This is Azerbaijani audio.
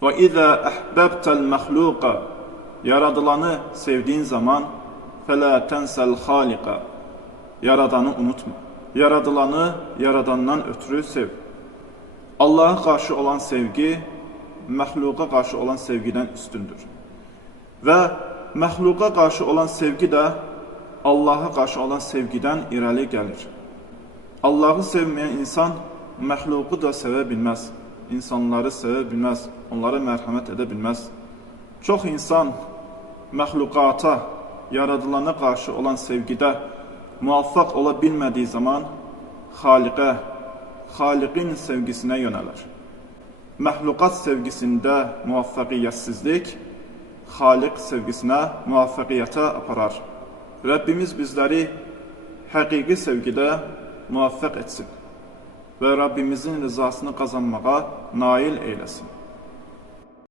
Və izə əhbəbtəl məxluqa, yaradılanı sevdiyin zaman, fələ tənsəl xaliqa, yaradanı unutma. Yaradılanı yaradandan ötürü sev. Allaha qarşı olan sevgi, məxluqa qarşı olan sevgidən üstündür. Və məxluqa qarşı olan sevgi də Allaha qarşı olan sevgidən irəli gəlir. Allahı sevməyən insan məxluqu da sevə bilməz, insanları sevə bilməz, onlara mərhəmət edə bilməz. Çox insan məxluqata, yaradılana qarşı olan sevgidə muvaffaq ola bilmədiyi zaman Xaliqə, Xaliqin sevgisinə yönələr. Məxluqat sevgisində muvaffəqiyyətsizlik Xaliq sevgisinə muvaffəqiyyətə aparar. Rəbbimiz bizləri həqiqi sevgidə muvaffəq etsin və Rəbbimizin rızasını qazanmağa nail eyləsin.